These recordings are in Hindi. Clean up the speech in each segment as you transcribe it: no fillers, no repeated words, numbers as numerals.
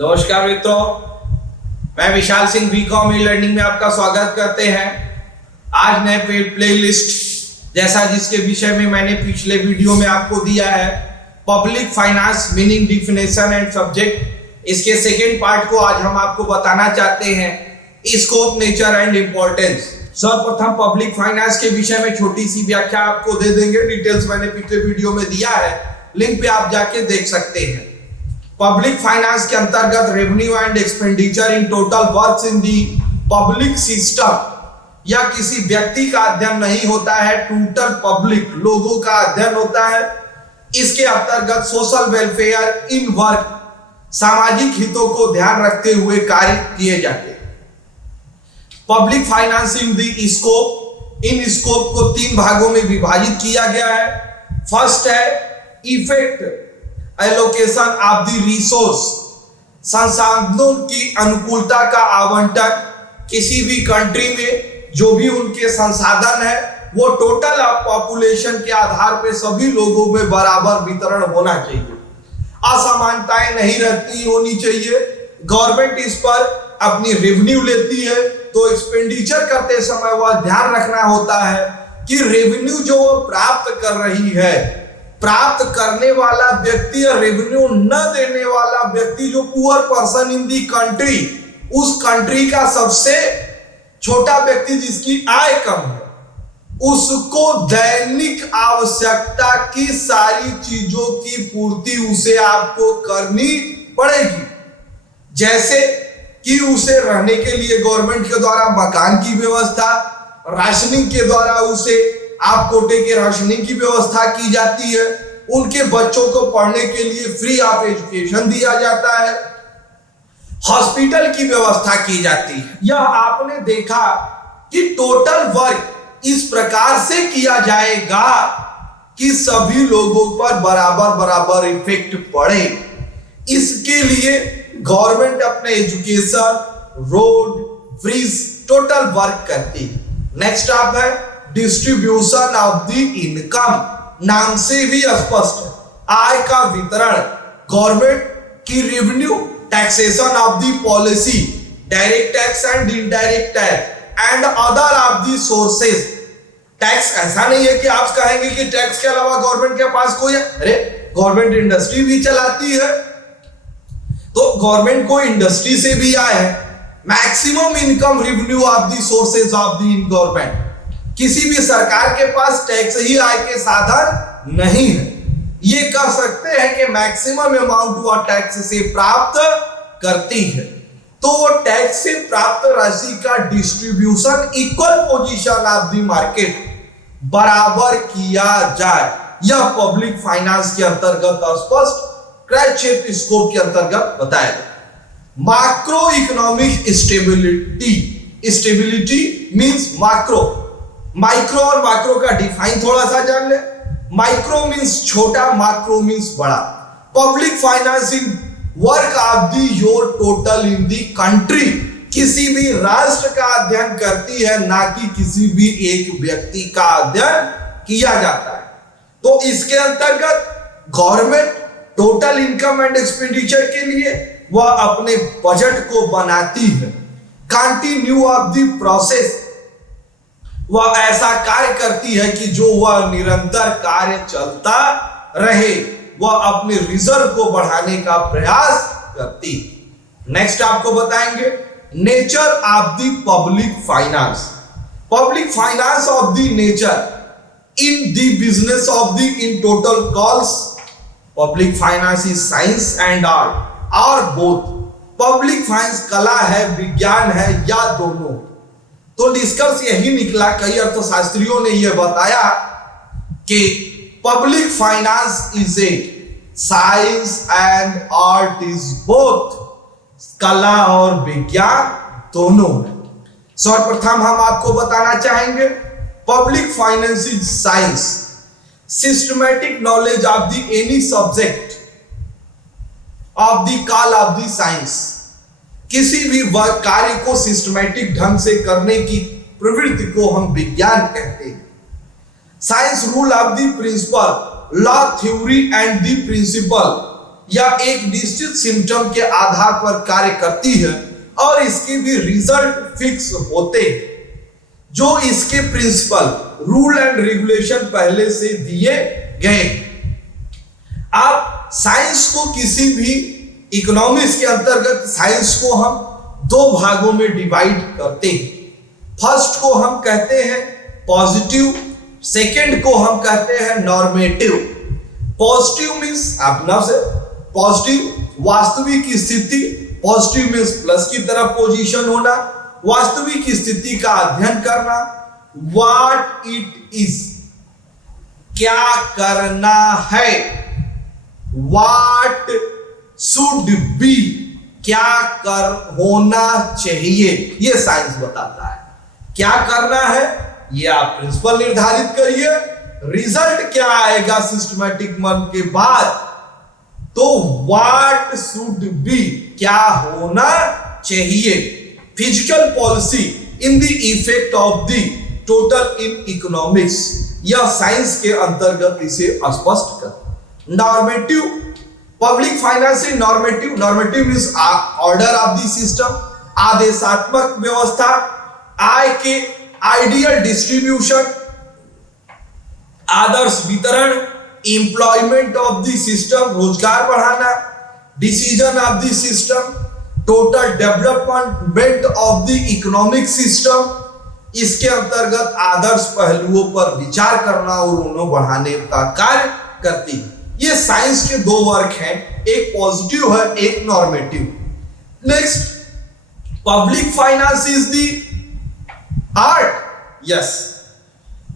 नमस्कार मित्रों, मैं Vishal Singh BCom e learning में आपका स्वागत करते हैं। आज नए प्लेलिस्ट जैसा जिसके विषय में मैंने पिछले वीडियो में आपको दिया है, public finance meaning, definition and subject, इसके सेकेंड पार्ट को आज हम आपको बताना चाहते हैं, स्कोप, नेचर एंड इंपॉर्टेंस। सर्वप्रथम पब्लिक फाइनेंस के विषय में छोटी सी व्याख्या आपको दे देंगे। डिटेल्स मैंने पिछले वीडियो में दिया है, लिंक पे आप जाके देख सकते हैं। पब्लिक फाइनेंस के अंतर्गत revenue and expenditure in total works in the public system, या किसी व्यक्ति का अध्ययन नहीं होता है, टोटल पब्लिक लोगों का अध्ययन होता है। इसके अंतर्गत सोशल वेलफेयर इन वर्क, सामाजिक हितों को ध्यान रखते हुए कार्य किए जाते हैं। Public financing the scope, in scope को 3 भागों में विभाजित किया गया है। फर्स्ट है effect allocation of the resource, संसाधनों की अनुकूलता का आवंटन। किसी भी कंट्री में जो भी उनके संसाधन है वो टोटल पॉपुलेशन के आधार पे सभी लोगों में बराबर वितरण होना चाहिए, असमानताएं नहीं रहती होनी चाहिए। गवर्नमेंट इस पर अपनी रेवेन्यू लेती है तो एक्सपेंडिचर करते समय वह ध्यान रखना होता है कि रेवेन्यू जो वो प्राप्त कर रही है, प्राप्त करने वाला व्यक्ति या रेवेन्यू न देने वाला व्यक्ति, जो poor person in the country, उस कंट्री का सबसे छोटा व्यक्ति जिसकी आय कम है, उसको दैनिक आवश्यकता की सारी चीजों की पूर्ति उसे आपको करनी पड़ेगी। जैसे कि उसे रहने के लिए गवर्नमेंट के द्वारा मकान की व्यवस्था, राशनिंग के द्वारा उसे आप कोटे के राशनिंग की व्यवस्था की जाती है, उनके बच्चों को पढ़ने के लिए फ्री ऑफ एजुकेशन दिया जाता है, हॉस्पिटल की व्यवस्था की जाती है। यह आपने देखा कि टोटल वर्क इस प्रकार से किया जाएगा कि सभी लोगों पर बराबर बराबर इफेक्ट पड़े। इसके लिए गवर्नमेंट अपने education, road, bridge, total work करती है। नेक्स्ट आप है डिस्ट्रीब्यूशन ऑफ द इनकम, नाम से भी स्पष्ट है, आय का वितरण। गवर्नमेंट की revenue, taxation of the policy, direct tax and indirect tax and other of the sources. Tax ऐसा नहीं है कि आप कहेंगे कि टैक्स के अलावा गवर्नमेंट के पास कोई, अरे गवर्नमेंट इंडस्ट्री भी चलाती है, तो गवर्नमेंट को इंडस्ट्री से भी आय है। Maximum income revenue of the sources of the government, किसी भी सरकार के पास टैक्स ही आय के साधन नहीं है। ये कह सकते हैं कि मैक्सिमम अमाउंट वह टैक्स से प्राप्त करती है, तो वो टैक्स से प्राप्त राशि का distribution equal position of the market बराबर किया जाए। यह पब्लिक फाइनेंस के अंतर्गत स्पष्ट क्षेत्र स्कोप के अंतर्गत बताया गया। Macro economic stability, stability means macro, micro और माक्रो का डिफाइन थोड़ा सा जान ले। माइक्रो मींस छोटा, माक्रो मींस बड़ा। Public financing work of the your total in the country, किसी भी राष्ट्र का अध्ययन करती है, ना कि किसी भी एक व्यक्ति का अध्ययन किया जाता है। तो इसके अंतर्गत government total income and expenditure के लिए वह अपने बजट को बनाती है। कंटिन्यू ऑफ द प्रोसेस, वह ऐसा कार्य करती है कि जो वह निरंतर कार्य चलता रहे, वह अपने रिजर्व को बढ़ाने का प्रयास करती है। नेक्स्ट आपको बताएंगे nature of the public finance. Public finance of the nature in the business of the in total calls public finance is science and art और बोथ। पब्लिक फाइनेंस कला है, विज्ञान है, या दोनों। तो निष्कर्ष यही निकला, कई अर्थशास्त्रियों ने यह बताया कि public finance is a science and art is both, कला और विज्ञान दोनों है। सर्वप्रथम हम आपको बताना चाहेंगे public finance is science, systematic knowledge of the any subject of the call of the science. किसी भी कार्य को सिस्टमैटिक ढंग से करने की प्रवृत्ति को हम विज्ञान कहते हैं। Science rule of the principle, law, theory and the principle, या एक निश्चित सिम्टम के आधार पर कार्य करती है और इसके भी रिजल्ट फिक्स होते हैं। जो इसके प्रिंसिपल, रूल एंड रेगुलेशन पहले से दिए गए। आप साइंस को किसी भी इकोनॉमिक्स के अंतर्गत साइंस को हम दो भागों में डिवाइड करते हैं। फर्स्ट को हम कहते हैं पॉजिटिव, सेकंड को हम कहते हैं नॉर्मेटिव। पॉजिटिव मींस आप नाम से पॉजिटिव वास्तविक स्थिति, पॉजिटिव मींस प्लस की तरफ पोजीशन होना, वास्तविक स्थिति का अध्ययन करना। व्हाट इट इज, क्या करना है। व्हाट शुड बी, क्या कर होना चाहिए, ये साइंस बताता है। क्या करना है ये आप प्रिंसिपल निर्धारित करिए, रिजल्ट क्या आएगा सिस्टमैटिक मन के बाद, तो व्हाट शुड बी, क्या होना चाहिए। Physical policy in the effect of the total in economics, यह साइंस के अंतर्गत इसे स्पष्ट कर। Normative, public finance in normative, normative means order of the system, आदेशात्मक व्यवस्था, आय के आइडियल डिस्ट्रीब्यूशन, आदर्श वितरण, एम्प्लॉयमेंट ऑफ द सिस्टम, रोजगार बढ़ाना, decision of the system, total development of the economic system. इसके अंतर्गत आदर्श पहलुओं पर विचार करना और उन्हें बढ़ाने का कार्य करती है। ये साइंस के दो वर्ग हैं, एक पॉजिटिव है, एक normative. Next, public finance is the art. Yes,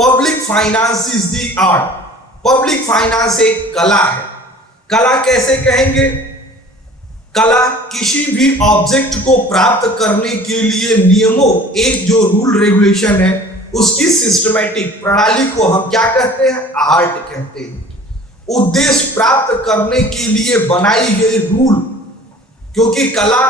public finance is the art. Public finance एक कला है। कला कैसे कहेंगे? कला किसी भी ऑब्जेक्ट को प्राप्त करने के लिए नियमों, एक जो रूल रेगुलेशन है, उसकी सिस्टमैटिक प्रणाली को हम क्या कहते हैं? आर्ट कहते हैं। उद्देश्य प्राप्त करने के लिए बनाई गई रूल, क्योंकि कला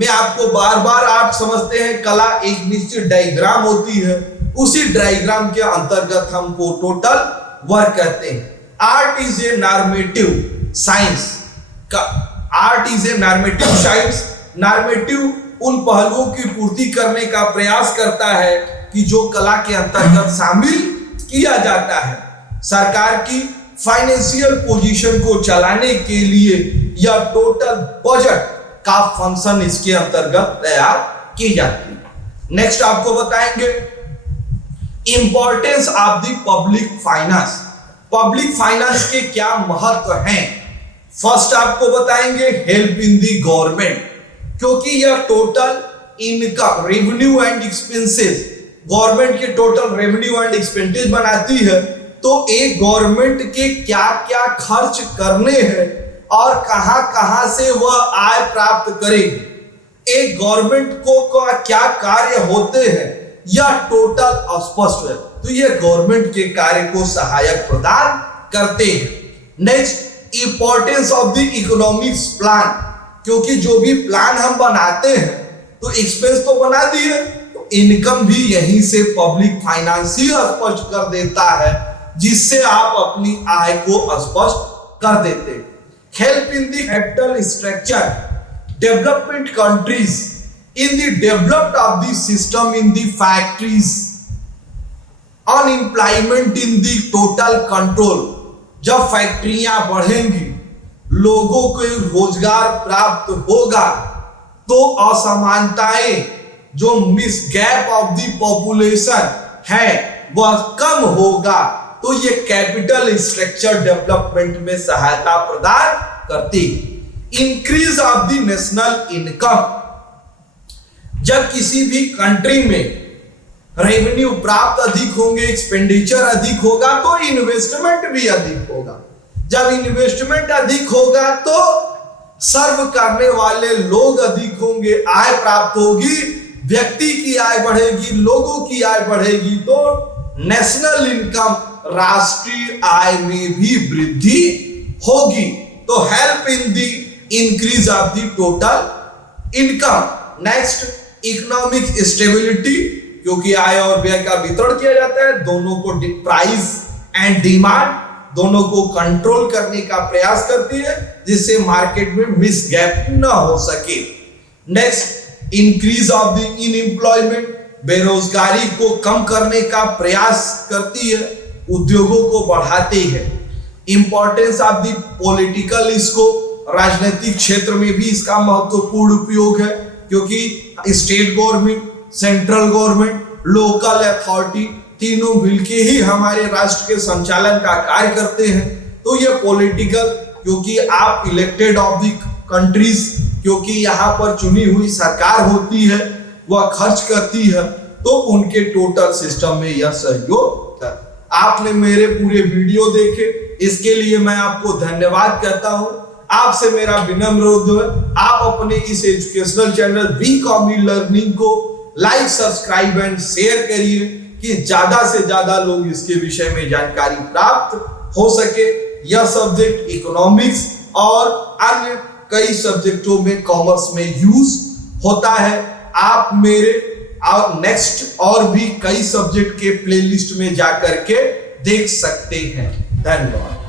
में आपको बार बार आप समझते हैं कला एक निश्चित डायग्राम होती है, उसी डायग्राम के अंतर्गत हमको टोटल वर्क कहते हैं। Art is a normative science, art is a normative science. Normative उन पहलुओं की पूर्ति करने का प्रयास करता है कि जो कला के अंतर्गत शामिल किया जाता है। सरकार की फाइनेंशियल पोजीशन को चलाने के लिए या टोटल बजट का फंक्शन इसके अंतर्गत तैयार की जाती है। नेक्स्ट आपको बताएंगे importance of the public finance. Public finance के क्या महत्व हैं? फर्स्ट आपको बताएंगे हेल्प इन द गवर्नमेंट, क्योंकि यह total income, revenue and expenses, government के टोटल रेवेन्यू एंड एक्सपेंसेस बनाती है। तो एक गवर्नमेंट के क्या क्या खर्च करने हैं और कहां कहां से वह आय प्राप्त करेगी, एक गवर्नमेंट को क्या कार्य होते हैं, यह टोटल अस्पष्ट है। तो यह गवर्नमेंट के कार्य को सहायक प्रदान करते हैं। Next, importance of the economics plan, क्योंकि जो भी प्लान हम बनाते हैं तो एक्सपेंस तो बना दिए, तो इनकम भी यहीं से पब्लिक फाइनेंस ही स्पष्ट कर देता है, जिससे आप अपनी आय को स्पष्ट कर देते हैं। Help in the capital structure, development countries in the developed of the system in the factories, unemployment in the total control. जब फैक्ट्रियां बढ़ेंगी, लोगों को रोजगार प्राप्त होगा, तो असमानताएं, जो miss gap of the population है, वह कम होगा। तो ये कैपिटल स्ट्रक्चर डेवलपमेंट में सहायता प्रदान करती। Increase of the national income, जब किसी भी कंट्री में रेवेन्यू प्राप्त अधिक होंगे, एक्सपेंडिचर अधिक होगा, तो इन्वेस्टमेंट भी अधिक होगा। जब इन्वेस्टमेंट अधिक होगा तो सर्व करने वाले लोग अधिक होंगे, आय प्राप्त होगी, व्यक्ति की आय बढ़ेगी, लोगों की आय बढ़ेगी, तो नेशनल इनकम, राष्ट्रीय आय में भी वृद्धि होगी। तो help in the increase of the total income. Next, economic stability, क्योंकि आय और व्यय का वितरण किया जाता है, दोनों को प्राइस एंड डिमांड दोनों को कंट्रोल करने का प्रयास करती है जिससे मार्केट में मिस गैप न हो सके। Next, increase of the unemployment, बेरोजगारी को कम करने का प्रयास करती है, उद्योगों को बढ़ाती है। इंपॉर्टेंस ऑफ द पॉलिटिकल, इसको राजनीतिक क्षेत्र में भी इसका महत्वपूर्ण उपयोग है क्योंकि state government, central government, local authority तीनों मिलके ही हमारे राष्ट्र के संचालन का कार्य करते हैं। तो ये पॉलिटिकल, क्योंकि आप इलेक्टेड ऑफ द कंट्रीज, क्योंकि यहाँ पर चुनी हुई सरकार होती है, वह खर्च करती है, तो उनके टोटल सिस्टम में यह सहयोग है। आपने मेरे पूरे वीडियो देखे, इसके लिए मैं आपको धन्यवाद कहता हूं। आपसे मेरा विनम्र अनुरोध है, आप अपने इस एजुकेशनल चैनल बीकॉम लर्निंग को लाइक, सब्सक्राइब एंड शेयर करिए कि ज्यादा से ज्यादा लोग इसके विषय में जानकारी प्राप्त हो सके। यह सब्जेक्ट इकोनॉमिक्स और अन्य कई सब्जेक्टों में, कॉमर्स में यूज होता है। आप मेरे नेक्स्ट और भी कई सब्जेक्ट के प्लेलिस्ट में जाकर के देख सकते हैं। धन्यवाद।